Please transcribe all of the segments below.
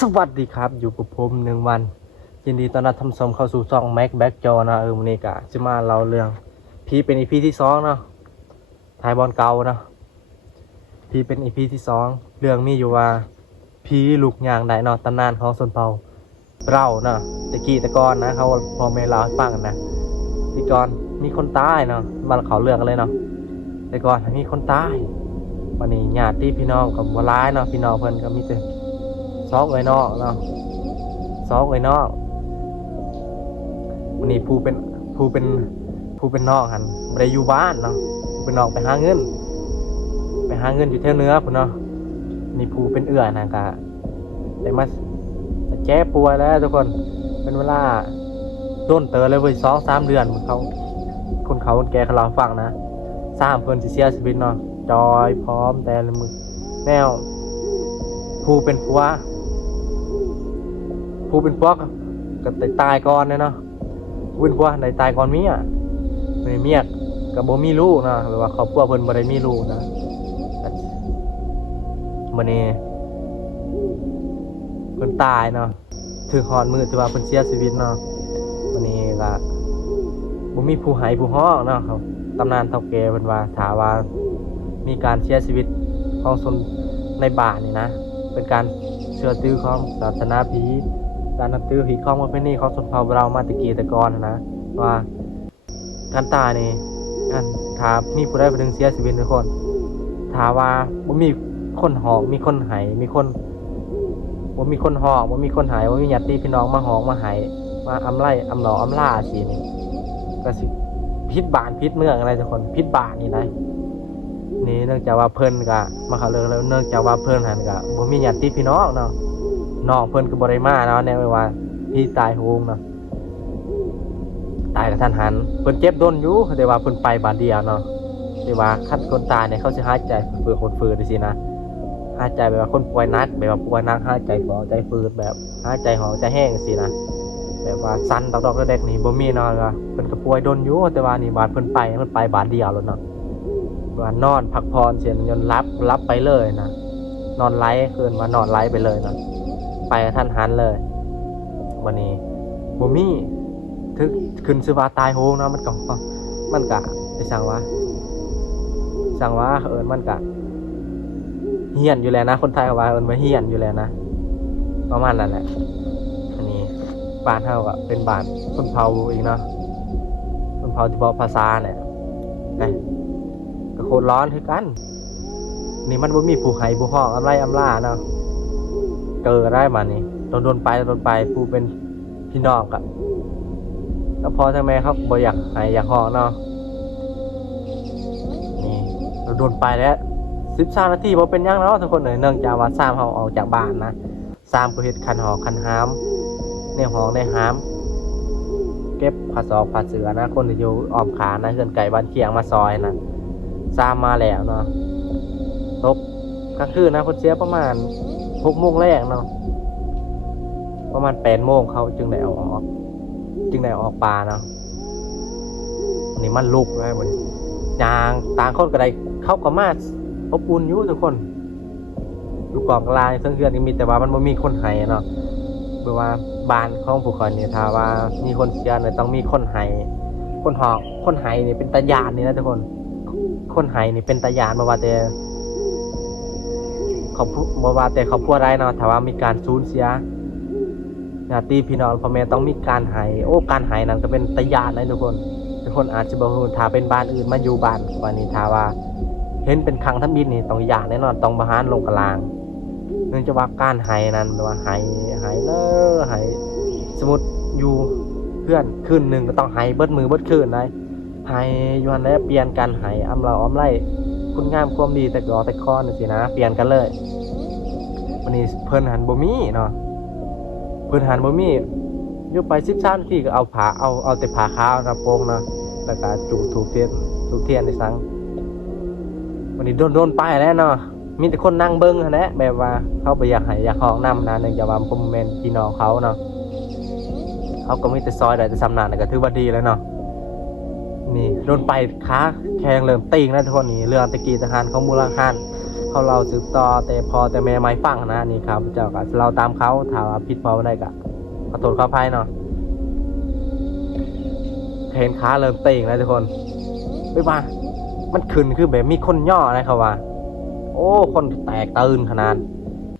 สวัสดีครับอยู่กับผม1 วันยินดีต้อนรับท่านผู้ชมเข้าสู่ช่องแม็กแบ็กจอนะวันนี้ก็จะมาเล่าเรื่องพีเป็นอีพีที่2เนาะถ่ายบอลเก่าเนาะพีเป็นอีพีที่2เรื่องมีอยู่ว่าพีลูกยางได้เนาะตำนานของชนเผ่าเราเนาะตะกี้ตะกอนนะเขาพอไม่เล่าให้ฟังนะที่ก่อนมีคนตายเนาะมาเขาเรื่องกันเลยเนาะแต่ก่อนมีคนตายวันนี้ญาติพี่น้องกับวร้ายเนาะพี่น้องเพิ่นก็มีแต่ซอกไว้นอกเนาะซอกไว้นอกวันนี้ผู้เป็นนอกหันไม่ได้อยู่บ้านเนาะผู้เป็นนอกไปหาเงินอยู่เท่าเนื้อพุ่นเนาะนี่ผู้เป็นเอื้อนะกะได้มาแก้ป่วยแล้วทุกคนเป็นเวลาต้นเตอเลยเว้ย2-3 เดือนคนแก่เขาเราฟังนะสร้างเพิ่นสิเสียชีวิตเนาะจอยพร้อมแต่ละมือแนวผู้เป็นผัวก็ตายก่อนเนาะผู้เป็นผัวได้ตายก่อนเมียก็บ่มีลูกนะหรือว่าครอบครัวเพิ่นบ่ได้มีลูกนะมื้อนี้เพิ่นตายเนาะถึงฮอดมื้อที่ว่าเพิ่นเสียชีวิตเนาะมื้อนี้ก็บ่มีผู้ให้ผู้ฮ้องเนาะครับตำนานเฒ่าแก่เพิ่นว่าถ้าว่ามีการเสียชีวิตของชนในบ้านนี่นะเป็นการเชื่อถือของศาสนาผีการนับถือผีของประเพณีของชนเผ่าเรามาแตะกี้แต่ก่อนนะว่าการตายนี่ถ้ามีผู้ใดผู้หนึ่งเสียชีวิตทุกคนถ้าว่าบ่มีคนหอกมีคนไหมีคนบ่มีคนหอกบ่มีคนไหบ่มีญาติพี่น้องมาหอกมาไหมาอำไล่อำหล่ออำล่าสินี่ก็สิพิษบานพิษเมืองอะไรทุกคนพิษบานนี่นะนี่เนื่องจากว่าเพิ่นก็มาเขาเลิกแล้วเนื่องจากว่าเพิ่นหันก็บ่มีญาติพี่น้องเนาะน้องเพิ่นก็บ่ได้มาเนาะแนวว่าพี่ตายโหงเนาะตายกระทันหันเพิ่นเจ็บโดนอยู่แต่ว่าเพิ่นไปบาดเดียวเนาะแต่ว่าคันคนตายเนี่ยเขาสิหายใจฝืดๆจังซี่นะหายใจแบบว่าคนป่วยหนักแบบว่าป่วยหนักหายใจฝ่อใจฝืดแบบหายใจหอบใจแห้งจังซี่นะแบบว่าสั่นดอกๆเด็กๆนี่บ่มีเนาะว่าเพิ่นก็ป่วยโดนอยู่แต่ว่านี่บาดเพิ่นไปบาดเดียวแล้วเนาะว่านอนพักผ่อนเสียจนรับไปเลยนะนอนไร้คืนมานอนไร้ไปเลยนะไปกระทันหันเลยวันนี้บ่มีถึงขึ้นชื่อว่าตายโหงเนาะมันก็ไปสั่งว่ามันก็เฮี้ยนอยู่แล้วนะคนไทยว่ามันมาเฮี้ยนอยู่แล้วนะประมาณนั้นแหละอันนี้บ้านเฮาก็เป็นบ้านคนเผาอีกเนาะคนเผาที่บอกภาษาเนี่ยก็โคตรร้อนคือกันนี่มันบ่มีผู้ให้ผู้ฮ้องอำไล่อำล่าเนาะเจอได้มานี่โดนไปผู้เป็นพี่น้องก็พอทำไมเขาบ่อยากให้อยากฮ้องเนาะนี่เราโดนไปแล้ว13 นาทีบ่เป็นหยังเนาะทุกคนเนื่องจากว่าซ้ำเฮาออกจากบ้านนะซ้ำก็เฮ็ดคันหอกคันหามในห้องในหามเก็บผ้าซอกผ้าเสื้อนะคนที่อยู่อ้อมขานะเฮือนไก่บ้านเคียงมาซอยนะซ้ำมาแล้วเนาะตบกลางคืนนะคนเสียประมาณ6 โมงแรกเนาะประมาณ8 โมงเขาจึงได้ออกป่าเนาะนี่มันลุกเลยมันยางต่างคนก็ได้เข้ากับมาอบอุ่นอยู่ทุกคนอยู่กองกลางเพื่อนๆก็มีแต่ว่ามันไม่มีคนไห้เนาะเพราะว่าบ้านของผู้คนเนี่ยถ้าว่ามีคนเสียเนี่ยต้องมีคนไห้คนหอกคนไห้เนี่ยเป็นตาญาณนี่นะทุกคนไห้นี่เป็นตาญาณมาว่าแต่เขาพูดอะไรเนาะถ้าว่ามีการสูญเสียญาติพี่น้องพ่อแม่ต้องมีการไห้การไห้นั่นก็เป็นตาญาณนะทุกคนอาจจะบอกว่าถ้าเป็นบ้านอื่นมาอยู่บ้านวันนี้ถ้าว่าเห็นเป็นครั้งทำบินนี่ต้องญาณแน่นอนต้องบาหารลงกลางเนื่องจากว่าการไห้นั้นแปลว่าไห้สมมุติอยู่เพื่อนคืนนึงก็ต้องไห้เบิดมือเบิดคืนได้ไห้อยู่หั่นแหละเปลี่ยนกันไห้อำเราอ้อมไล่คุณงามความดีแต่ก่อแต่ค้อจังซี่นะเปลี่ยนกันเลยวันนี้เพิ่นหันบ่มีเนาะอยู่ไป13 นาทีก็เอาผ้าเอาแต่ผ้าขาวนะโปงเนาะแล้วก็จุดธูปเทียนในสังวันนี้โดนไปแล้วเนาะมีแต่คนนั่งเบิ่งหั่นแหละแบบว่าเขาบ่อยากให้อยากฮ้องนำนะเนื่องจากว่าผมแม่นพี่น้องเขาเนาะเขาก็มีแต่ซอยได้แต่สำนักก็ถือว่าดีแล้วเนาะนี่โดนไปขาแข้งเริ่มติ่งแล้วทุกคนนี่เรือตะกี้ทหารของมูลค่า เขาเราสืบต่อแต่พอแต่แม่ไม่ฟังนะนี่ครับเจ้าก็เราตามเขาถามว่าผิดพอได้กะขอโทษขออภัยเนาะแขนขาเริ่มเต่งแล้วทุกคนไม่ว่ามันขึ้นคือแบบมีคนย่ออะไรเขาว่าโอ้คนแตกตื่นขนาด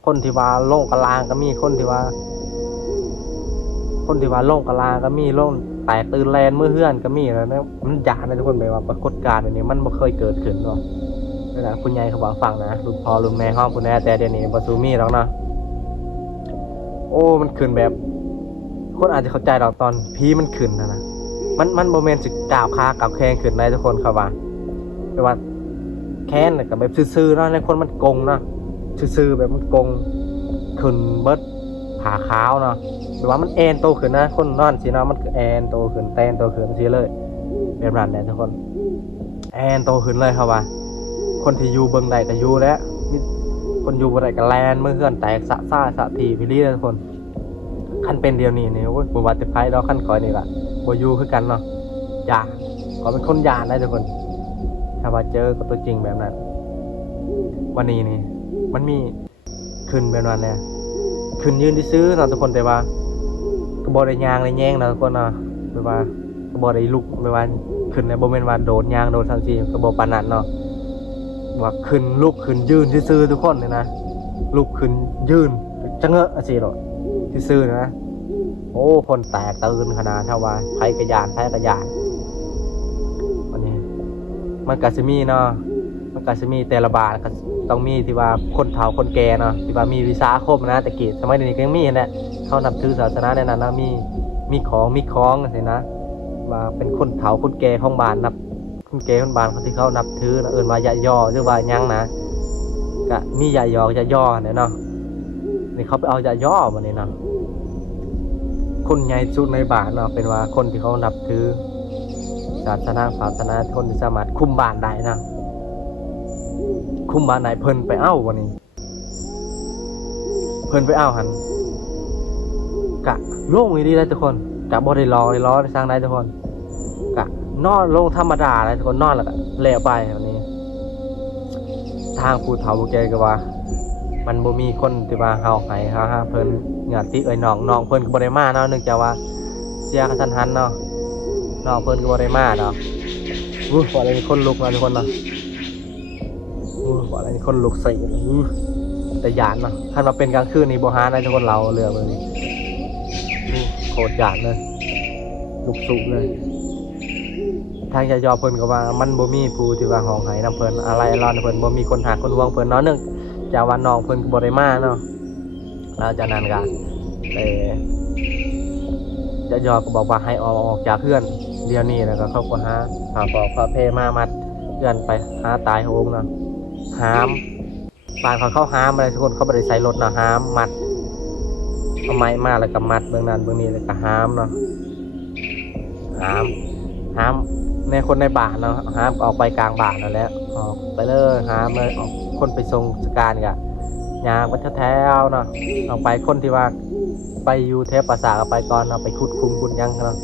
คนที่ว่าโล่งกะลางก็มีคนที่ว่าโล่งกะลางก็มีโล่งแตกตื่นแลนเมื่อเฮือนก็มีแล้วนะมันยากนะทุกคนแบบว่าปรากฏการณ์แบบนี้มันไม่เคยเกิดขึ้นเนาะนี่แหละคุณยายเขาบอกฟังนะรุ่นพ่อรุ่นแม่ห้องคุณแม่แต่เดี๋ยวนี้บอซูมี่แล้วเนาะโอ้มันขึ้นแบบคนอาจจะเข้าใจหรอกตอนพีมันขึ้นนะมันโมเมนต์จะกล่าวค้ากับแข้งขึ้นได้ทุกคนครับว่าแปลว่าแค้นกับแบบซื่อๆเนาะในคนมันโกงเนาะซื่อๆแบบมันโกงขึ้นเบิดขาขาวเนาะแปลว่ามันแอนโตขึ้นนะคนนอนสิเนาะมันแอนโตขึ้นแตนโตขึ้นสิเลยแบบนั้นแหละทุกคนแอนโตขึ้นเลยครับว่าคนที่อยู่เบิ่งใดก็อยู่แล้วคนอยู่บ่ได้ก็แลนเมื่อเฮือนแตกสะซ่าสะทีพี่ลี่ทุกคนขั้นเป็นเดียวนี้นี่โอ้ยบ่ว่าแต่ไผดอกขั้นคอยนี่ล่ะบ่อยู่คือกันเนาะอย่าขอเป็นคนย่านได้ทุกคนถ้าว่าเจอกับตัวจริงแบบนั้นวันนี้นี่มันมีขึ้นแบบนั้นแหละขึ้นยืนที่ซื้อเนาะทุกคนแต่ว่าก็บ่ได้ยางได้แย่งเนาะทุกคนเนาะแบบว่าก็บ่ได้ลุกแบบว่าขึ้นเนี่ยบ่แม่นว่าโดดยางโดดซั่นสิก็บ่ปานนั้นเนาะว่าขึ้นลุกขึ้นยืนซื่อๆทุกคนเนี่ยนะลุกขึ้นยืนจะเงอะสิหรอซื่อๆนะโอ้คนแตกตื่นขนาดถ้าว่าไผกระยานวันนี้มันก็สิมีเนาะมันก็สิมีแต่ละบาทก็ต้องมีที่ว่าคนเฒ่าคนแก่เนาะที่ว่ามีวิชาอาคมนะแต่กี้สมัยนี้ก็ยังมีนั่นแหละเขานับถือศาสนาในนั้นนะมีของจังซี่นะว่าเป็นคนเฒ่าคนแก่ของบ้านนับคนแก่คนบ้านเขาที่เขานับถือนะเอิ้นว่ายะยอหรือว่าหยังนะก็มียะยอยะยอเนี่ยเนาะนี่เขาไปเอายะยอมานี่เนาะคนใหญ่สุดในบ้านเนาะเป็นว่าคนที่เขานับถือศาสนาคนที่สามารถคุมบ้านได้นะคุมบ้านไหนเพิ่นไปเอาวันนี้เพิ่นไปเอาหันกะโล่งดีเลยทุกคนกะบ่ได้รอได้สร้างได้ทุกคนกะนอนลงธรรมดาเลยทุกคนนอนแล้วก็แล้วไปวันนี้ทางผู้เฒ่าผู้แก่ก็ว่ามันบ่มีคนที่ว่าเฮาให้เฮาเพิ่นญาติเอ้ยน้องเพิ่นก็บ่ได้มาเนาะเนื่องจากว่าเสียกระทันหันเนาะน้องเพิ่นก็บ่ได้มาเนาะบ่อะไรคนลุกนะทุกคนเนาะบ่อะไรคนลุกใส่แต่หยาดเนาะคันมาเป็นกลางคืนนี่บ่หาได้ทุกคนเราเรือแบบนี้โคตรหยาดเลยลุกสุเลยทางจะยอเพิ่นก็ว่ามันบ่มีผู้ที่ว่าห้องไห้นำเพิ่นอะไรรอนเพิ่นบ่มีคนหาคนห่วงเพิ่นเนาะเนื่องจากว่าน้องเพิ่นก็บ่ได้มาเนาะแล้วจากนั้นก็จะยอก็บอกว่าให้ออกจากเพื่อนเดี๋ยวนี้แล้วก็เขาก็หาปอกพาเพมามัดเพื่อนไปหาตายโหงเนาะหามปานเขาหามอะไรทุกคนเขาบ่ได้ใส่รถเนาะหามมัดเอาไม้มาแล้วก็มัดเบื้องนั้นเบื้องนี้แล้วก็หามเนาะหามในคนในบ้านเนาะหามออกไปกลางบ้านนั่นแหละออกไปเลยหามเลยออกคนไปทรงสการกะยางไปแถวๆเนาะออกไปคนที่ว่าไปอยู่เทพปราสาทไปก่อนเนาะไปขุดคุมบุญยังเนาะ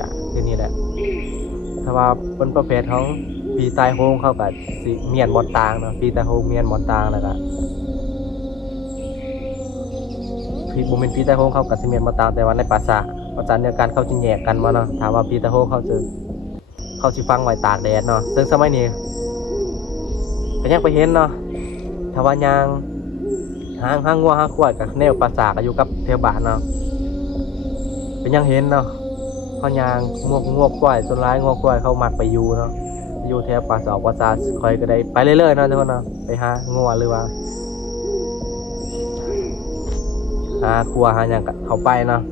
กะที่นี่แหละถ้าว่าเป็นประเภทของปีตายโฮงเข้ากับสิเมียนบอนตางเนาะปีตายโฮงเมียนบอนตางแล้วก็ปีบุญเป็นปีตายโฮงเข้ากับสิเมียนบอนตางแต่ว่าในปราสาทเดียวกันเขาจะแยกกันมาเนาะถามว่าปีตายโฮงเขาสิฟังไว้ตากแดดเนาะซึ่งสมัยนี้ก็ยังไปเห็นเนาะถ้าว่ายางห้างงัวห้างขวดกับแนวปราสาทอยู่กับแถวบ้านเนาะเป็นยังเห็นเนาะเขายางงวกกล้วยส่วนร้ายงวกกล้วยเขามักไปอยู่เนาะอยู่แถวปราสาทคอยก็ได้ไปเรื่อยๆเนาะทุกคนเนาะไปหางัวหรือว่าหาครัวหาอย่างกับเขาไปเนาะ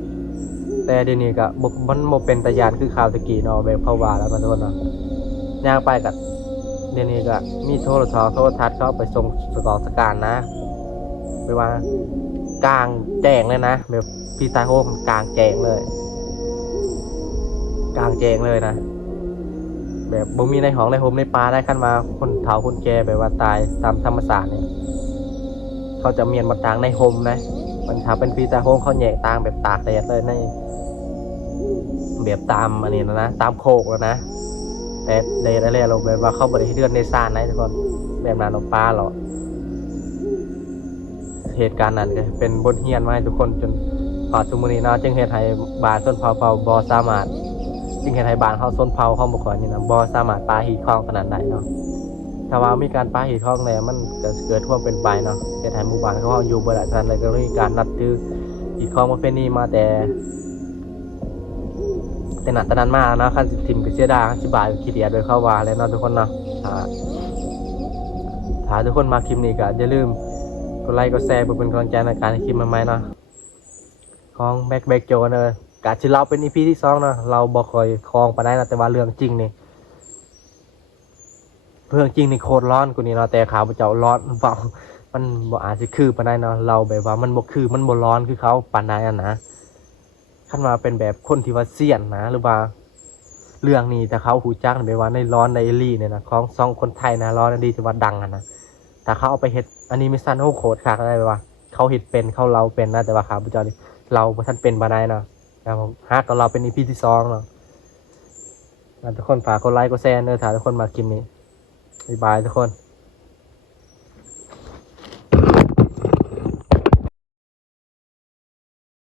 แต่เดี๋ยวนี้ก็มันโมเป็นตะยานคือข่าวตะกี้เนาะแบบเพราะว่าแล้วมันทุกคนเนาะย่างไปกับเดี๋ยวนี้ก็มีโทรทัศน์เขาไปส่งสการนะไม่ว่ากลางแจ้งเลยนะแบบพี่ตายโฮมกลางแจ้งเลยนะแบบบ่มีในห้องในโฮมในป่าได้ขั้นมาคนเฒ่าคนแก่แบบว่าตายตามธรรมศาสตร์เนี่ยเขาจะเมียนมาต่างในโฮมนะมันถ้าเป็นพี่ตายโฮมเขาแยกต่างแบบตากแดดเลยในแบบตามอันนี้นะตามโคกแล้วนะแต่เดย์อะไรเราแบบว่าเขาบริเวณในซ่านนะทุกคนแบบนั้นเราปลาหรอ เหตุการณ์นั้นก็เป็นบทเรียนมาให้ทุกคนจนพอทุกมื้อนี้เนาะจึงเฮ็ดให้บ้านชนเผ่าบ่สามารถจึงเฮ็ดให้บ้านเฮาชนเผ่าเฮาบ่ค่อยนี่นะบ่สามารถปาหีดคองขนาดใดเนาะถ้าว่ามีการปาหีดคองแล้วมันก็เกิดความเป็นไปเนาะเฮ็ดให้หมู่บ้านของเฮาอยู่บ่ได้ฉะนั้นเลยก็มีการนับถือหีดคองประเพณีมาแต่ณตอนนั้นมาเนาะคันสิทิมก็เสียดายสิบายขี้เดียดโดยเข้าว่าแล้วเนาะทุกคนเนาะถ้าทุกคนมาคลิปนี้ก็อย่าลืมกดไลค์กดแชร์เพื่อเป็นกำลังใจในการคลิปใหม่ๆเนาะของแบ็กโจนกะสิเราเป็น EP ที่2เนาะเราบ่ค่อยคลองปานใดนะแต่ว่าเรื่องจริงนี่โคตรร้อนกว่านี้เนาะแต่ข่าวพระเจ้าร้อนเปล่ามันบ่อาจสิคือปานใดเนาะเราแบบว่ามันบ่คือมันบ่ร้อนคือเขาปานใดอ่ะนะคันว่าเป็นแบบคนที่ว่าเซียนนะหรือว่าเรื่องนี้แต่เขาหูจักแบบว่าในร้อนในเอลี่เนี่ยนะของสองคนไทยนะร้อนดีที่ว่าดังอ่ะนะแต่เขาเอาไปเฮ็ดอนิเมชันโหโคตรคักอะไรแบบว่าเขาเฮ็ดเป็นเขาเราเป็นนะแต่ว่าข่าวพระเจ้านี่เราบ่ทันเป็นปานใดเนาะครับฮักกับเราเป็น EP ที่2เนาะทุกคนฝากกดไลค์กดแชร์ถ้าทุกคนมาคลิปนี้บ๊ายบายทุกคน